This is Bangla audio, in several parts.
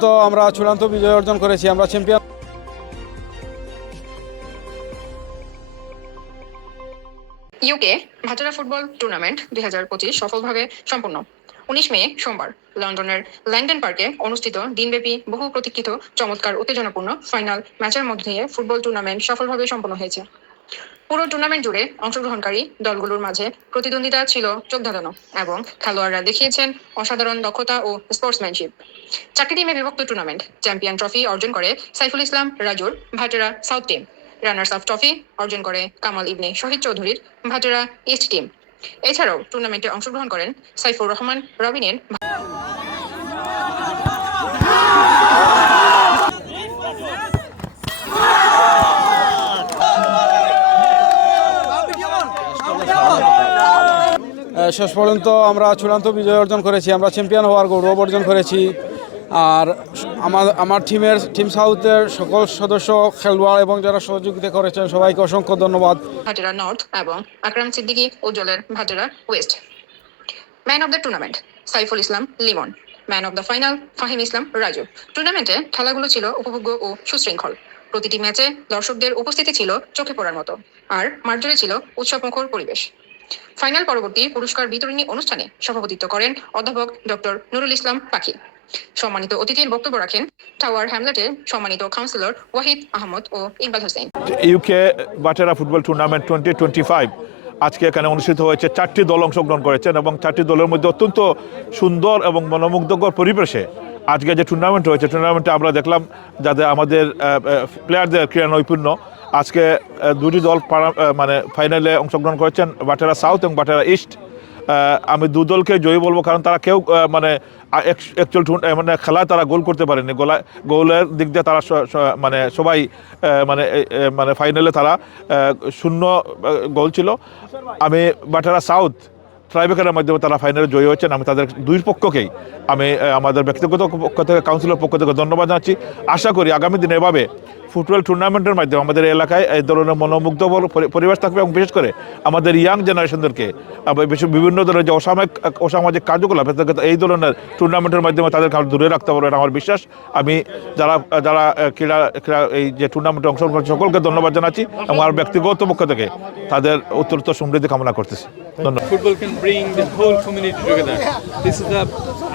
তো আমরা চূড়ান্ত বিজয় অর্জন করেছি, আমরা চ্যাম্পিয়ন। ইউকে ভাটারা ফুটবল টুর্নামেন্ট 2025 সফলভাবে সম্পন্ন। 19 মে সোমবার লন্ডনের ল্যাংডন পার্কে অনুষ্ঠিত দিনব্যাপী বহু প্রতীক্ষিত চমৎকার উত্তেজনাপূর্ণ ফাইনাল ম্যাচের মধ্য দিয়ে ফুটবল টুর্নামেন্ট সফলভাবে সম্পন্ন হয়েছে। পুরো টুর্নামেন্ট জুড়ে অংশগ্রহণকারী দলগুলোর মাঝে প্রতিদ্বন্দ্বিতা ছিল চোখ ধাঁধানো এবং খেলোয়াড়রা দেখিয়েছেন অসাধারণ দক্ষতা ও স্পোর্টসম্যানশিপ। 4টি টিমে বিভক্ত টুর্নামেন্ট চ্যাম্পিয়ন ট্রফি অর্জন করে সাইফুল ইসলাম রাজুর Bhatera south team. Runners up trophy অর্জন করে কামাল ইবনে শহীদ চৌধুরীর ভাটেরা ইস্ট টিম। এছাড়াও টুর্নামেন্টে অংশগ্রহণ করেন সাইফুর রহমান রবিনের শেষ পর্যন্ত আমরা চূড়ান্ত বিজয় অর্জন করেছি, আমরা চ্যাম্পিয়ন হওয়ার গৌরব অর্জন করেছি। আর আমার টিম সাউথের সকল সদস্য, খেলোয়াড় এবং যারা সহযোগিতা করেছেন সবাইকে অসংখ্য ধন্যবাদ। ভাটেরা নর্থ এবং আকরাম সিদ্দিকী উজ্জ্বলের Bhatera west. Man of the tournament Saiful Islam Limon. Man of the final Fahim Islam Raju. টুর্নামেন্টে খেলাগুলো ছিল উপভোগ্য ও সুশৃঙ্খল। প্রতিটি ম্যাচে দর্শকদের উপস্থিতি ছিল চোখে পড়ার মতো, আর মাঠজুড়ে ছিল উৎসবমুখর পরিবেশ। ফাইনাল পরবর্তী পুরস্কার বিতরণী অনুষ্ঠানে সভাপতিত্ব করেন অধ্যাপক ডক্টর নুরুল ইসলাম পাখি। সম্মানিত অতিথির বক্তব্য রাখেন টাওয়ার হ্যামলেটের সম্মানিত কাউন্সিলর ওয়াহিদ আহমদ ও Iqbal Hossain. UK Bhatera football tournament 2025 আজকে এখানে অনুষ্ঠিত হয়েছে। 4টি দল অংশগ্রহণ করেছেন এবং 4টি দলের মধ্যে অত্যন্ত সুন্দর এবং মনোমুগ্ধকর পরিবেশে আজকে যে টুর্নামেন্ট হয়েছে, টুর্নামেন্টে আমরা দেখলাম যাতে আমাদের প্লেয়ারদের ক্রীড়া নৈপুণ্য। আজকে দুটি দল মানে ফাইনালে অংশগ্রহণ করেছেন, ভাটেরা সাউথ এবং ভাটেরা ইস্ট। আমি দু দলকে জয়ী বলবো, কারণ তারা কেউ মানে অ্যাকচুয়াল মানে খেলায় তারা গোল করতে পারেনি। গোলের দিক দিয়ে তারা মানে সবাই মানে ফাইনালে তারা শূন্য গোল ছিল। আমি ভাটেরা সাউথ ট্রাইবেকারের মাধ্যমে তারা ফাইনালে জয়ী হয়েছেন। আমি তাদের দুই পক্ষকেই আমি আমাদের ব্যক্তিগত পক্ষ থেকে, কাউন্সিলের পক্ষ থেকে ধন্যবাদ জানাচ্ছি। আশা করি আগামী দিনে এভাবে ফুটবল টুর্নামেন্টের মাধ্যমে আমাদের এলাকায় এই ধরনের মনোমুগ্ধ পরিবেশ থাকবে এবং বিশেষ করে আমাদের ইয়াং জেনারেশনদেরকে বিভিন্ন ধরনের যে অসামাজিক কার্যকলাপ এই ধরনের টুর্নামেন্টের মাধ্যমে তাদের দূরে রাখতে পারবে, এটা আমার বিশ্বাস। আমি যারা ক্রীড়া এই যে টুর্নামেন্টে অংশগ্রহণ করছে সকলকে ধন্যবাদ জানাচ্ছি এবং আমার ব্যক্তিগত পক্ষ থেকে তাদের উত্তরোত্তর সমৃদ্ধি কামনা করতেছি। ধন্যবাদ। Football can bring the whole community together. This is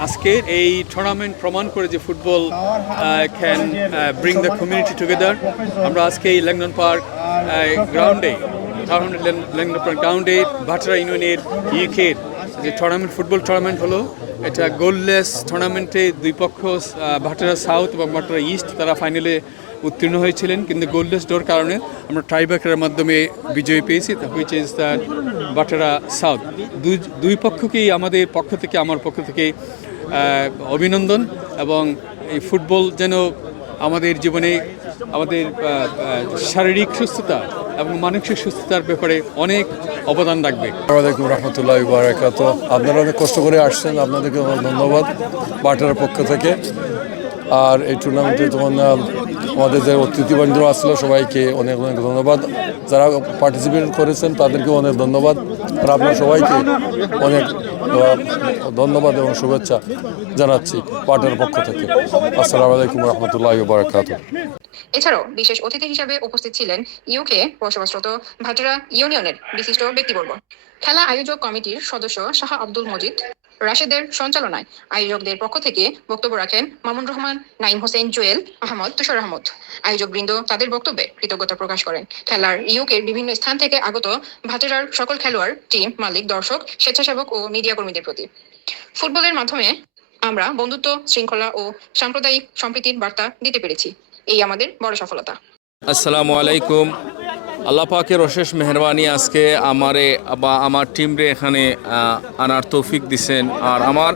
আজকের এই টুর্নামেন্ট প্রমাণ করে যে football can bring the community together. আমরা আজকে এই ল্যাংডন পার্ক গ্রাউন্ডে ভাটেরা ইউনিয়নের ইউকের যে টুর্নামেন্ট, ফুটবল টুর্নামেন্ট হলো, এটা গোললেস টুর্নামেন্টে দুই পক্ষ ভাটেরা সাউথ এবং ভাটেরা ইস্ট তারা ফাইনালে উত্তীর্ণ হয়েছিলেন, কিন্তু গোললেস ডোর কারণে আমরা ট্রাইব্রেকারের মাধ্যমে বিজয় পেয়েছি, which is the Bhatera south. দুই পক্ষকেই আমাদের পক্ষ থেকে, আমার পক্ষ থেকে অভিনন্দন। এবং এই ফুটবল যেন আমাদের জীবনে আমাদের শারীরিক সুস্থতা এবং মানসিক সুস্থতার ব্যাপারে অনেক অবদান রাখবে। আসসালামু আলাইকুম রহমতুল্লাহি ওয়া বারাকাতুহু। আপনারা অনেক কষ্ট করে আসছেন, আপনাদেরকে অনেক ধন্যবাদ ভাটেরার পক্ষ থেকে। আর এই টুর্নামেন্টে তখন আমাদের যে অতিথিবৃন্দ আসলো সবাইকে অনেক অনেক ধন্যবাদ। যারা পার্টিসিপেট করেছেন তাদেরকেও অনেক ধন্যবাদ। আর আপনার সবাইকে অনেক ধন্যবাদ এবং শুভেচ্ছা জানাচ্ছি ভাটেরার পক্ষ থেকে। আসসালামু আলাইকুম রহমতুল্লাহি ওয়া বারাকাতুহু। এছাড়াও বিশেষ অতিথি হিসাবে উপস্থিত ছিলেন ইউকে বসবাসরত ভাটেরা ইউনিয়নের বিশিষ্ট ব্যক্তিবর্গ। খেলা আয়োজক কমিটির সদস্য শাহ আব্দুল মজিদ রাশেদের সঞ্চালনায় আয়োজকদের পক্ষ থেকে বক্তব্য রাখেন মামুন রহমান, নাইম হোসেন, জুয়েল আহমদ, তুষার আহমদ। আয়োজকবৃন্দ তাদের বক্তব্যে কৃতজ্ঞতা প্রকাশ করেন খেলার ইউকের বিভিন্ন স্থান থেকে আগত ভাটেরার সকল খেলোয়াড়, টিম মালিক, দর্শক, স্বেচ্ছাসেবক ও মিডিয়া কর্মীদের প্রতি। ফুটবলের মাধ্যমে আমরা বন্ধুত্ব, শৃঙ্খলা ও সাম্প্রদায়িক সম্প্রীতির বার্তা দিতে পেরেছি, এই আমাদের বড় সফলতা। আসসালামু আলাইকুম। আল্লাহ পাকের অশেষ মেহরবানি আজকে আমারে বা আমার টিমরে এখানে আনার তৌফিক দিছেন। আর আমার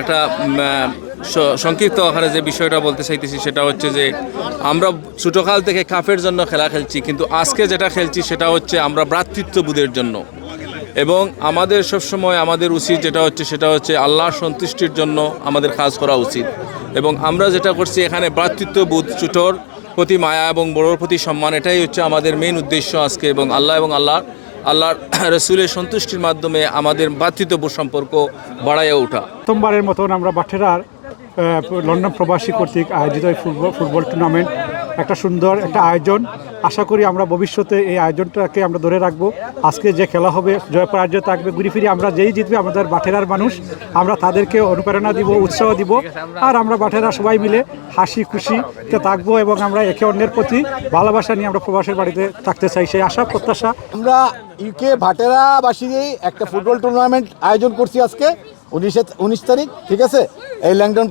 একটা সংক্ষিপ্ত আকারে যে বিষয়টা বলতে চাইতেছি সেটা হচ্ছে যে আমরা ছোটোকাল থেকে কাপের জন্য খেলা খেলছি, কিন্তু আজকে যেটা খেলছি সেটা হচ্ছে আমরা ভ্রাতৃত্ববোধের জন্য। এবং আমাদের সবসময় আমাদের উচিত সেটা হচ্ছে আল্লাহর সন্তুষ্টির জন্য আমাদের কাজ করা উচিত। এবং আমরা যেটা করছি এখানে ভ্রাতৃত্ববোধ, ছোটোর প্রতি মায়া এবং বড়োর প্রতি সম্মান, এটাই হচ্ছে আমাদের মেইন উদ্দেশ্য আজকে। এবং আল্লাহর রসুলের সন্তুষ্টির মাধ্যমে আমাদের ভ্রাতৃত্ববোধ সম্পর্ক বাড়াইয়া ওঠা। প্রথমবারের মতন আমরা ভাটেরার লন্ডন প্রবাসী কর্তৃক আয়োজিত এই ফুটবল টুর্নামেন্ট একটা সুন্দর একটা আয়োজন। আশা করি আমরা ভবিষ্যতে এই আয়োজনটাকে আমরা ধরে রাখবো। আজকে যে খেলা হবে জয় পরাজয় থাকবে, ঘুরে ফিরে আমরা যেই জিতবে আমাদের বাটেরার মানুষ, আমরা তাদেরকে অনুপ্রেরণা দিব, উৎসাহ দিব, আর আমরা বাটেরা সবাই মিলে হাসি খুশিতে থাকবো এবং আমরা একে অন্যের প্রতি ভালোবাসা নিয়ে আমরা প্রবাসের বাড়িতে থাকতে চাই, সেই আশা প্রত্যাশা। আমরা ইউকে ভাটেরাবাসী একটা ফুটবল টুর্নামেন্ট আয়োজন করছি আজকে 19 তারিখ, ঠিক আছে, এই ল্যাংডন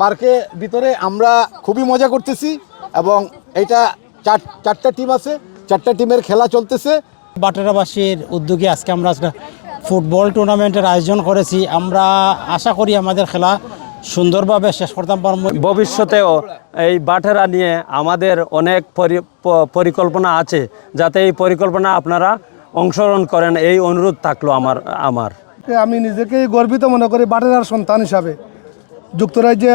পার্কের ভিতরে আমরা খুবই মজা করতেছি এবং এইটা চারটা টিম আছে, চারটা টিমের খেলা চলতেছে। বাটেরাবাসীর উদ্যোগে আজকে আমরা ফুটবল টুর্নামেন্টের আয়োজন করেছি। আমরা আশা করি আমাদের খেলা সুন্দরভাবে শেষ করতে পারবো। ভবিষ্যতেও এই বাটেরা নিয়ে আমাদের অনেক পরিকল্পনা আছে, যাতে এই পরিকল্পনা আপনারা অংশগ্রহণ করেন, এই অনুরোধ থাকলো আমার। আমি নিজেকেই গর্বিত মনে করি বাটেরার সন্তান হিসাবে। যুক্তরাজ্যে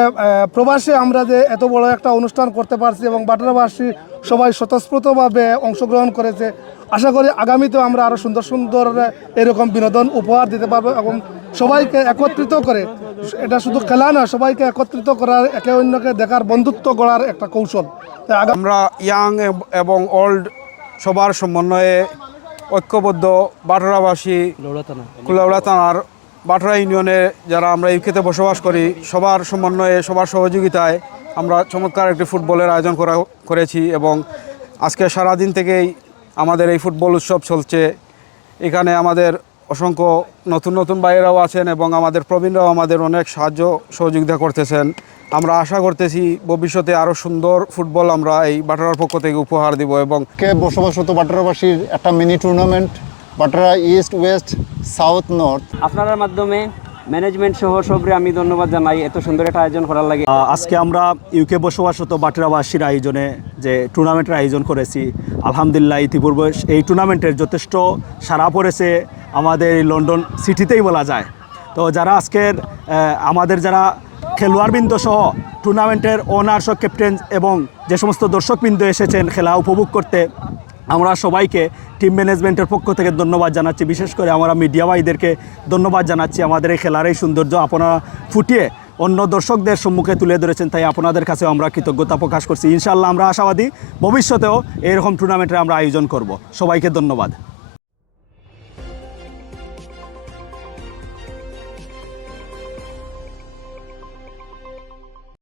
প্রবাসে আমরা যে এত বড় একটা অনুষ্ঠান করতে পারছি এবং বাটেরাবাসী সবাই স্বতঃস্ফূর্তভাবে অংশগ্রহণ করেছে। আশা করি আগামীতেও আমরা আরও সুন্দর সুন্দর এরকম বিনোদন উপহার দিতে পারবো এবং সবাইকে একত্রিত করে, এটা শুধু খেলা না, সবাইকে একত্রিত করার, একে অন্যকে দেখার, বন্ধুত্ব গড়ার একটা কৌশল। আমরা ইয়াং এবং ওল্ড সবার সমন্বয়ে ঐক্যবদ্ধ বাটেরাবাসী কুলাউড়া থানার বাটেরা ইউনিয়নে যারা আমরা ইউকেতে বসবাস করি, সবার সমন্বয়ে, সবার সহযোগিতায় আমরা চমৎকার একটি ফুটবলের আয়োজন করেছি এবং আজকে সারাদিন থেকেই আমাদের এই ফুটবল উৎসব চলছে। এখানে আমাদের অসংখ্য নতুন নতুন ভাইয়েরাও আছেন এবং আমাদের প্রবীণরাও আমাদের অনেক সাহায্য সহযোগিতা করতেছেন। আমরা আশা করতেছি ভবিষ্যতে আরও সুন্দর ফুটবল আমরা এই বাটেরার পক্ষ থেকে উপহার দিব। এবং বসবাসরত বাটেরাবাসীর একটা mini tournament, Batera east, west, south, north. আপনার মাধ্যমে ম্যানেজমেন্ট সহ সবরে আমি ধন্যবাদ জানাই এত সুন্দর একটা আয়োজন করার লাগে। আজকে আমরা ইউকে বসবাসরত বাটেরাবাসীর আয়োজনে যে টুর্নামেন্টের আয়োজন করেছি, আলহামদুলিল্লাহ ইতিপূর্বে এই টুর্নামেন্টের যথেষ্ট সাড়া পড়েছে আমাদের এই লন্ডন সিটিতেই বলা যায়। তো যারা আজকের আমাদের যারা খেলোয়াড়বৃন্দ সহ টুর্নামেন্টের ওনার সহ ক্যাপ্টেন এবং যে সমস্ত দর্শকবৃন্দ এসেছেন খেলা উপভোগ করতে, আমরা সবাইকে টিম ম্যানেজমেন্টের পক্ষ থেকে ধন্যবাদ জানাচ্ছি। বিশেষ করে আমরা মিডিয়া ভাইদেরকে ধন্যবাদ জানাচ্ছি। আমাদের এই খেলার এই সৌন্দর্য আপনারা ফুটিয়ে অন্য দর্শকদের সম্মুখে তুলে ধরেছেন, তাই আপনাদের কাছেও আমরা কৃতজ্ঞতা প্রকাশ করছি। ইনশাআল্লাহ আমরা আশাবাদী ভবিষ্যতেও এরকম টুর্নামেন্টের আমরা আয়োজন করব। সবাইকে ধন্যবাদ।